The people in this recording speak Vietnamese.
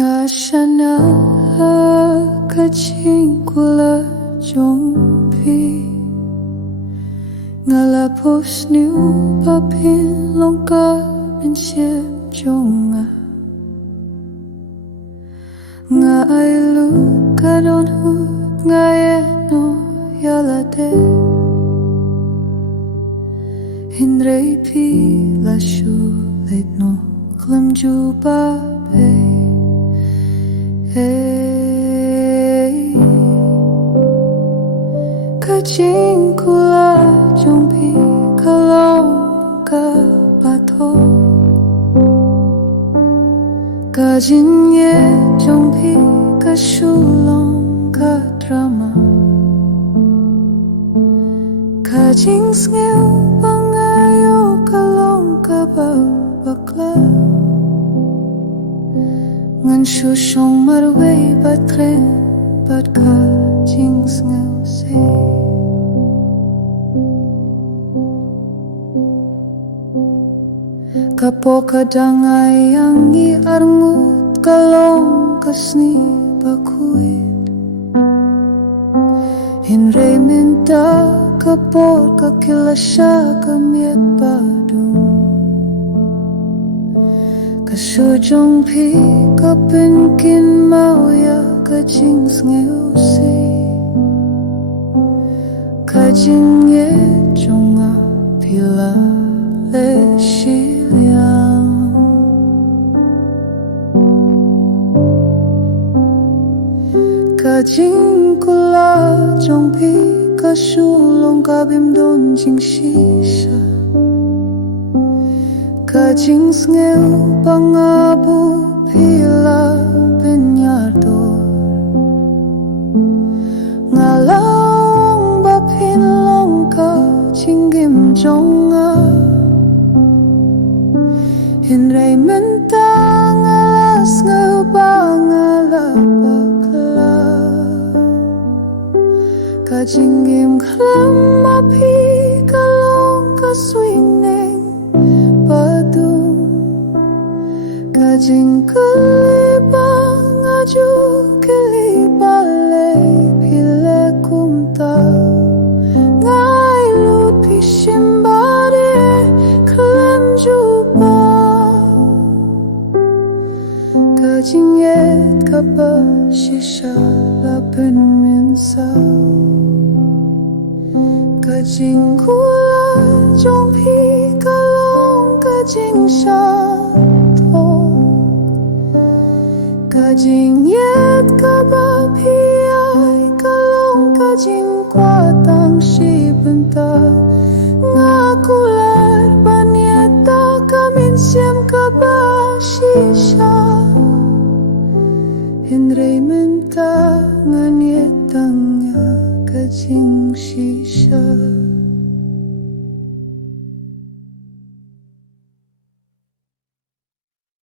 nga siya na kachingkula jompi nga lapos niu papin longka min siya jonga nga ay luka don hut nga no yalate Hindray pi la shulit no klamju pa hey kaching kula jompi kalong ka bato kajin ye jompi ka shulong ka drama kajing sngew pangayo kalong ka bakla ngan shushong marway batren bat kajing sngew se kapo kadangay ang iarngut kalong kasni bakuit Hinray minta kapor kakilasya kamiet badung kasujong pi kapinkin mauya kajing sngeusi kajing ye jonga pila le shiliang kajing kula jong pi kasulong kabim don jing shisha kajing sngew pangabu pila penyardor ngalang bapin longka jinggim jonga Hinray mentang alas ngabangala bakla kajinggim kalam api kalong kaswineng padung kajing kalibang aju kalibale pile kumta ngai lut pishimbare kalam juba kajing yet kapa shisha lapen minsau kajing kula jong pi kalong kajing shato kajing yet kaba pi ay kalong kajing kwatang shi benta ngakular panyata kamin siyam kaba shisha Hinray menta nganyetang ya kajing shi